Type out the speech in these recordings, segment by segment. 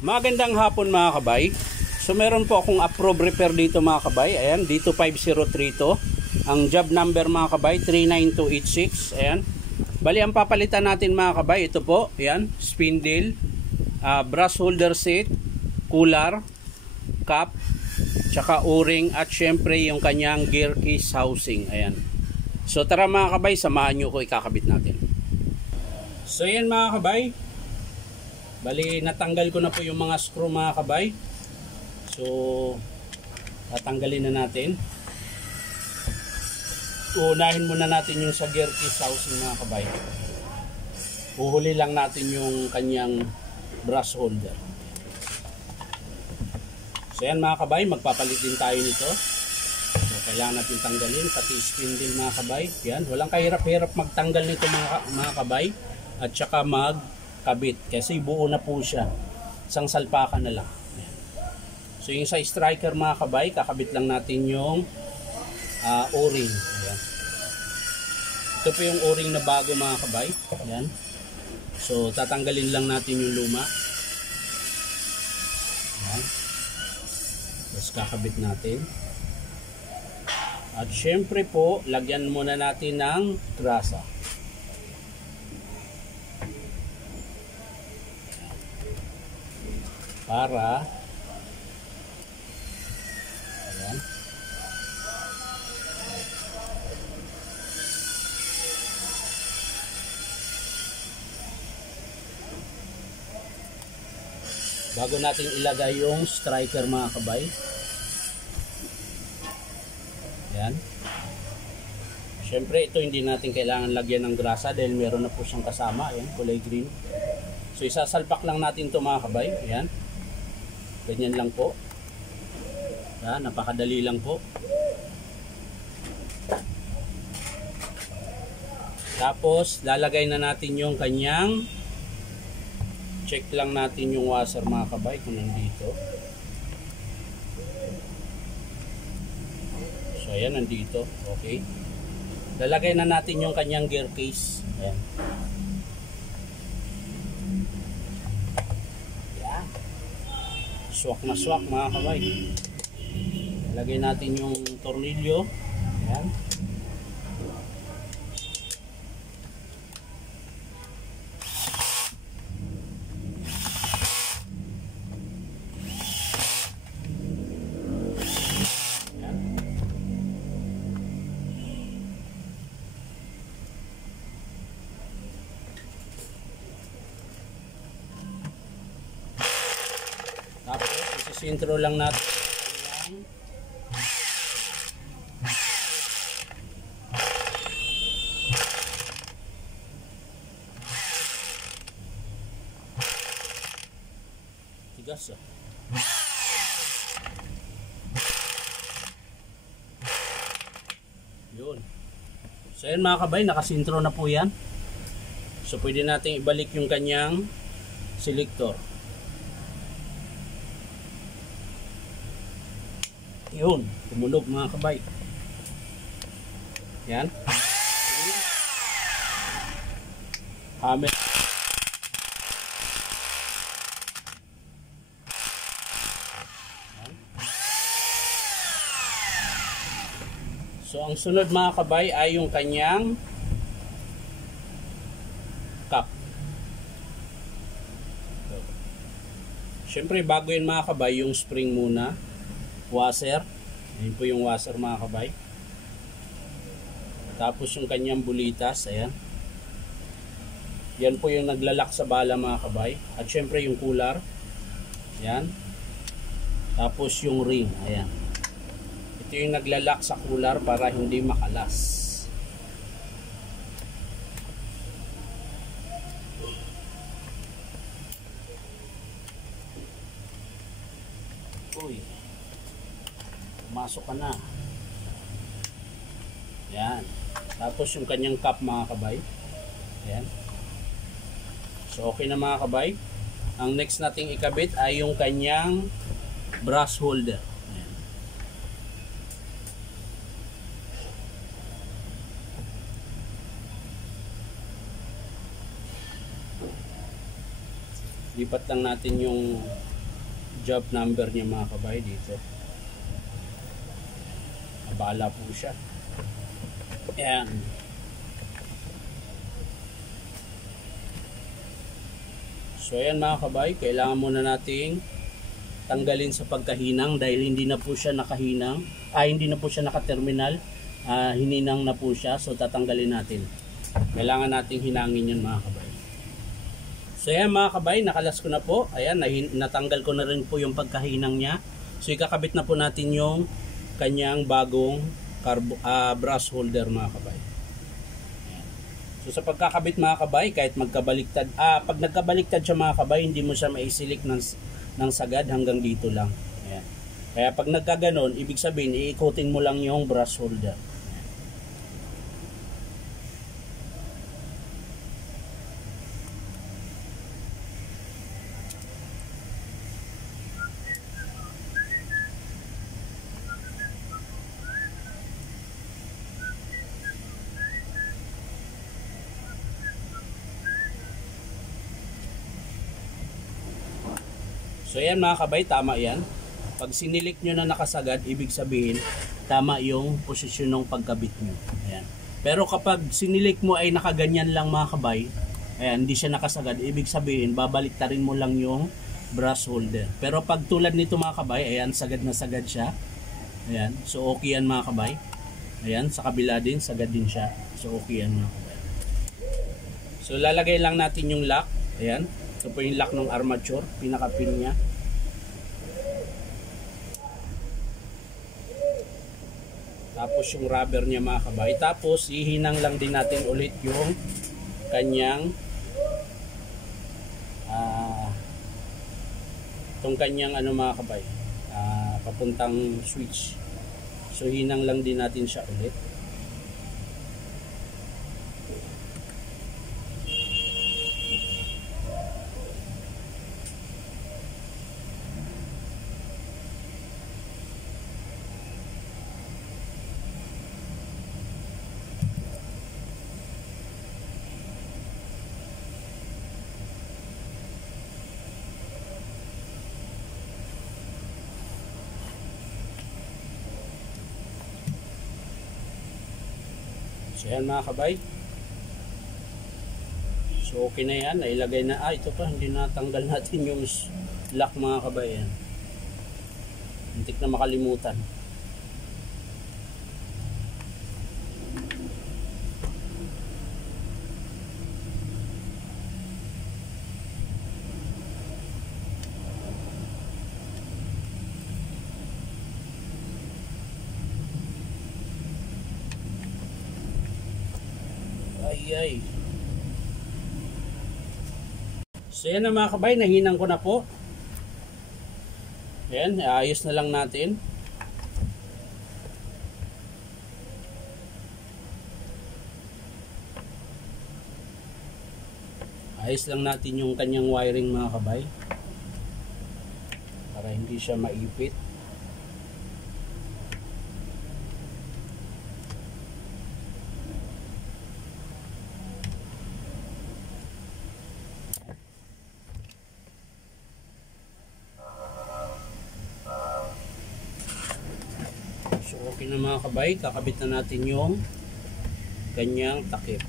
Magandang hapon mga kabay. So meron po akong approved repair dito mga kabay. Ayan, dito 503 to. Ang job number mga kabay 39286. Ayan. Bali ang papalitan natin mga kabay, ito po. Ayan, spindle, brass holder set, cooler, cap, tsaka o-ring at syempre yung kanyang gear case housing. Ayan. So tara mga kabay, samahan nyo ko ikakabit natin. So ayan mga kabay. Bali, natanggal ko na po yung mga screw mga kabay. So, tatanggalin na natin. Uunahin muna natin yung sa gear case housing mga kabay. Uhuli lang natin yung kanyang brass holder. So yan mga kabay, magpapalit din tayo nito. So, kailangan natin tanggalin, pati spindle mga kabay. Yan, walang kahirap-hirap magtanggal nito mga kabay. At saka kabit kasi buo na po siya, isang salpakan na lang. Ayan. So yung sa striker mga kabay, kakabit lang natin yung o-ring. Ayan. Ito po yung o-ring na bago mga kabay. Ayan. So tatanggalin lang natin yung luma. Ayan. Tapos kakabit natin. At syempre po, lagyan muna natin ng grasa. Para ayan. Bago natin ilagay yung striker mga kabay. Ayan. Siyempre ito hindi natin kailangan lagyan ng grasa dahil meron na po siyang kasama. Ayan, kulay green. So isasalpak lang natin ito mga kabay. Ayan. Ganyan lang po. Yan, napakadali lang po. Tapos, lalagay na natin yung kanyang, check lang natin yung washer mga kabay kung nandito. So, ayan, nandito. Okay. Lalagay na natin yung kanyang gear case. Ayan. Swak na swak mga kabay. Lagay natin yung tornilyo. Ayan. Ayan. Tapos, isisintro lang natin tigas ah. Yun. So yan mga kabay, nakasintro na po yan. So pwede natin ibalik yung kanyang selector. Yun, tumunog mga kabay. Yan. Hammer. Yan. So ang sunod mga kabay ay yung kanyang cap. Siyempre bago yun mga kabay, yung spring muna. Washer. Ayan po yung washer mga kabay. Tapos yung kanyang bulitas. Ayan. Yan po yung naglalak sa bala mga kabay. At syempre yung cooler. Ayan. Tapos yung ring. Ayan. Ito yung naglalak sa cooler para hindi makalas. Uy. Masok ka na. Yan. Tapos yung kanyang cap mga kabay. Yan. So okay na mga kabay. Ang next nating ikabit ay yung kanyang brass holder. Yan. lipat lang natin yung job number niya mga kabay dito. Abala po siya. Ayan. So ayan mga kabay, kailangan muna nating tanggalin sa pagkahinang dahil hindi na po siya nakahinang, hindi na po siya nakaterminal, hininang na po siya. So tatanggalin natin. Kailangan nating hinangin yun mga kabay. So ayan mga kabay, nakalas ko na po. Ayan, natanggal ko na rin po yung pagkahinang niya. So ikakabit na po natin yung kanyang bagong brass holder mga kabay. So sa pagkakabit mga kabay, kahit magkabaliktad, pag nagkabaliktad siya mga kabay, hindi mo siya maisilik ng sagad hanggang dito lang. Ayan. Kaya pag nagkaganon, ibig sabihin, iikutin mo lang yung brass holder. So yan mga kabay, tama yan. Pag sinilik nyo na nakasagad, ibig sabihin, tama yung posisyon ng pagkabit nyo. Ayan. Pero kapag sinilik mo ay nakaganyan lang mga kabay, ayan, hindi siya nakasagad, ibig sabihin, babaliktarin mo lang yung brass holder. Pero pag tulad nito mga kabay, ayan, sagad na sagad siya. Ayan, so okay yan mga kabay. Ayan, sa kabila din, sagad din siya. So okay yan mga kabay. So lalagay lang natin yung lock. Ayan. Ito po yung lock ng armature, pinaka-pin niya. Tapos yung rubber niya mga kabay. Tapos ihinang lang din natin ulit yung kanyang itong kanyang ano mga kabay, papuntang switch. So hinang lang din natin siya ulit. So yan mga kabay. So okay na yan, nailagay na. Ito pa, hindi natanggal natin yung lock mga kabay. Yan. Hintik na makalimutan. Ay. So yan na mga kabay, nahinang ko na po. Ayan, ayos na lang natin. Ayos lang natin yung kanyang wiring mga kabay. Para hindi siya maipit. So okay na mga kabay, kakabit na natin yung kanyang takip.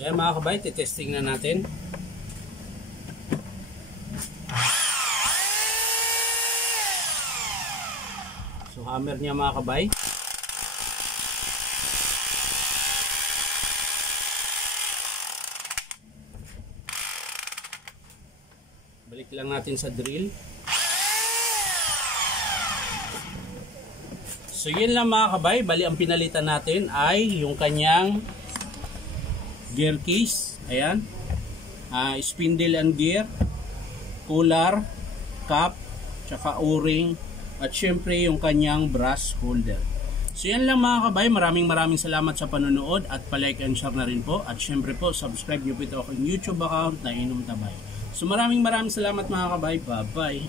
So yan mga kabay, titesting na natin. So hammer niya mga kabay. Balik lang natin sa drill. So yun lang mga kabay, bali ang pinalitan natin ay yung kanyang gear case, ayan, spindle and gear, cooler, cap, tsaka o-ring, at syempre yung kanyang brass holder. So yan lang mga kabay, maraming salamat sa panonood at palike and share na rin po. At syempre po, subscribe nyo po ito aking YouTube account na Inom Tabay. So maraming salamat mga kabay, bye bye.